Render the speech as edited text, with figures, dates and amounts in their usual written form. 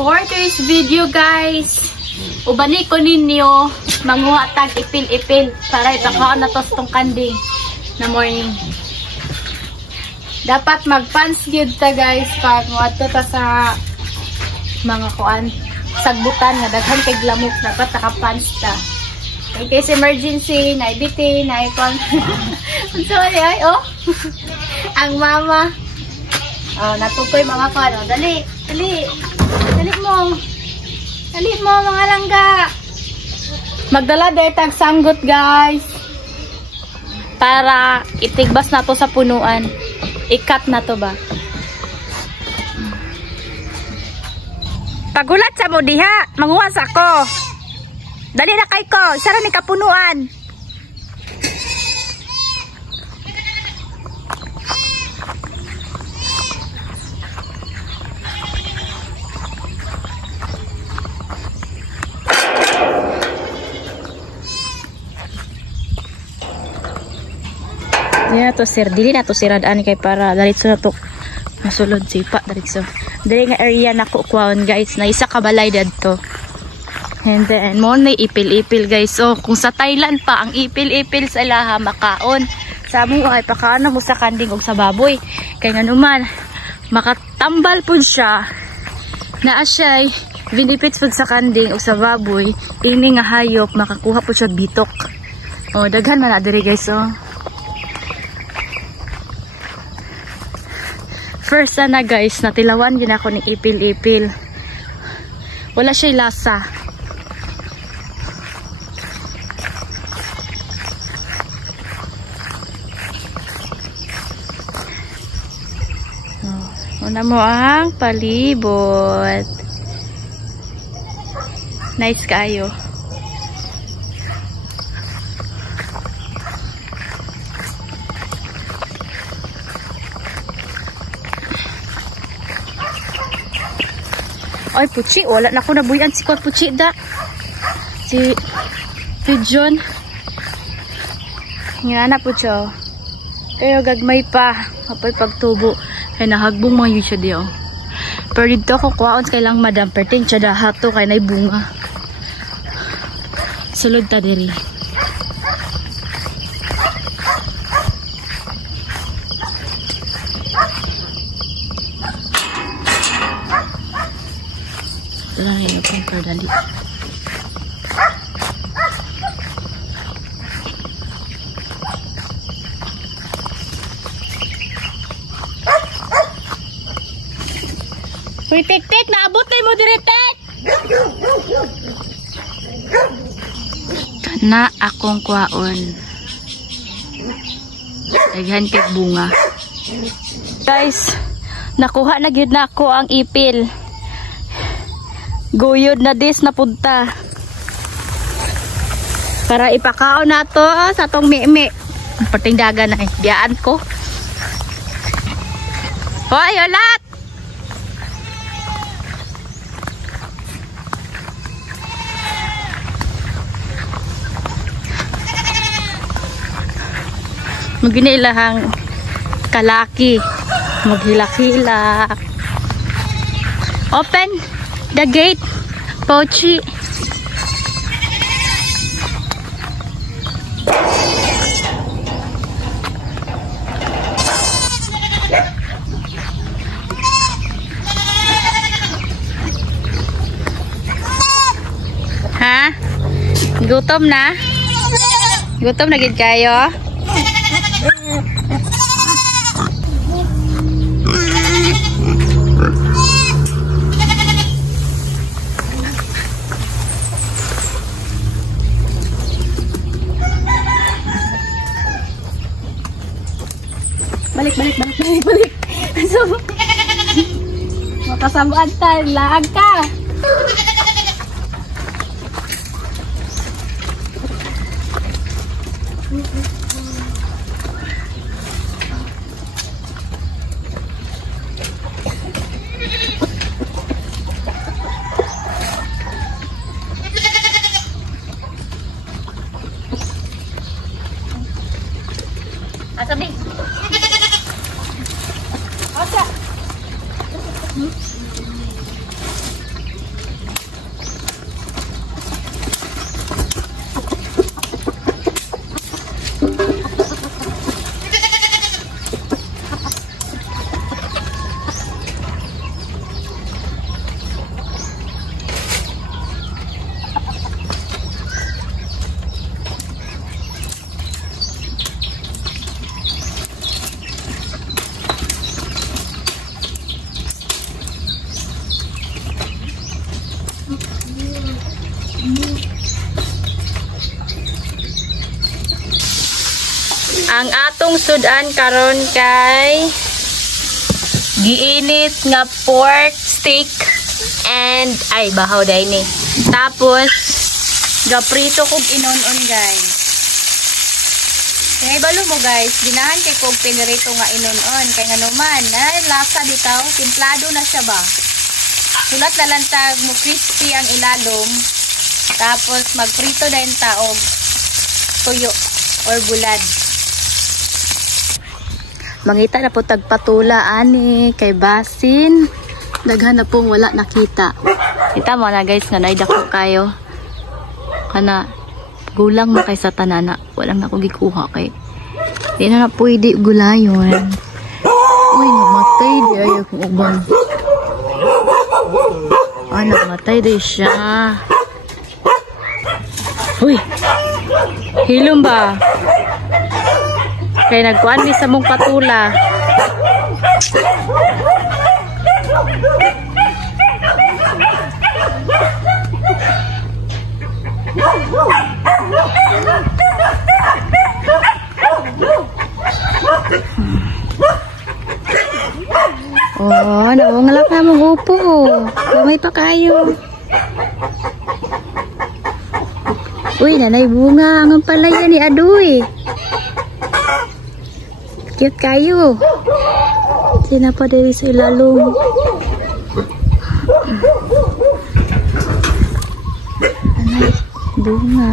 For today's video guys, ubani ko ninyo manguha tag ipil-ipil para ipakaon na to sa tong kanding na morning. Dapat mag-pants gyud ta guys pag muadto ta sa mga kuan sagbutan nga daghan kay lamok, dapat naka-pants ta. In case emergency, na ibitin, na ikon. Sorry ay oh. Ang mama. Oh, natukoy mga kuan. Oh, dali, dali. Dali mo. Dali mo mga langga. Magdala day tag sanggot guys. Para itigbas na to sa punuan. I-cut na to ba? Pagulat sa mo diha, manguwas ako. Dali na kay ko, sara ni kapunuan. Dili na to sir, dili na to siradaan kay para dalitso na to masulod sipa dalitso. Dili nga area na ko kuwaon guys, na isa ka balay dadto. And then mo na ipil-ipil guys. So kung sa Thailand pa ang ipil-ipil sa ilaha makaon. Sa amo ay pakaon mo sa kanding og sa baboy. Kay nganuman makatambal pud siya. Naa siya vinipits pud sa kanding og sa baboy. Ini nga hayop makakuha pud siya bitok. Oh daghan man na diri guys oh. First na guys, natilawan din ako ng ipil-ipil. Wala siya lasa. Una mo ang palibot. Nice kayo. Ay, puchi. Wala na ako nabuyan si Kot Puchi da. Si Pigeon. Nga na po siya. Kaya gagmay pa. Kapag pagtubo. Kaya nahagbong mga yun siya diyo. Pero dito ako kuwaon kay lang madam. Pertin siya dahat to. Kaya naibunga. Sulod ta diri. Ito lang yung pang kardali. Uy, tik-tik! Naabot na mo dire-tik! Na akong kwaon. Daghan kay bunga. Guys, nakuha na gyud na ako ang ipil. Guyod na dis na punta. Para ipakaon na to sa tong mimi. Pating dagan na eh. Biyaan ko. Hoy, ulat! Maginilahang kalaki. Maghilak-hilak. Open the gate, Pochi. Ha? Gutom na? Gutom na gid kayo? Balik. So, makasamuan tayo. Laag ka. Asabi. Osa. Ang atong sudan karon kay giinit nga pork steak and ay bahaw dai ni. Tapos gaprito kog inon-on guys. Kaya balo mo guys, ginahan kay kog pinirito nga inon-on kay nganuman ay lasa bitaw, timplado na siya ba. Sulat na lang tag mo crispy ang ilalom. Tapos magprito din taog tuyo or bulad. Mangita na po tagpatula ani kay basin. Daghan na pong wala nakita. Kita mo na guys nga naidako kayo. Kana gulang na kay sa tanana. Walang nako gikuha kay. Di na pwede gulayon. Uy, namatay di ay akong uban. Ah, namatay di siya. Uy, hilom ba? Kaya nagkuhan mi sa mong patula. Oh, naungalak na mong upo. Gamay pa kayo. Uy, nanay bunga. Ang palaya ni Adoy. Cute kayo. Sina pa dari sa ilalong. Anay, bunga.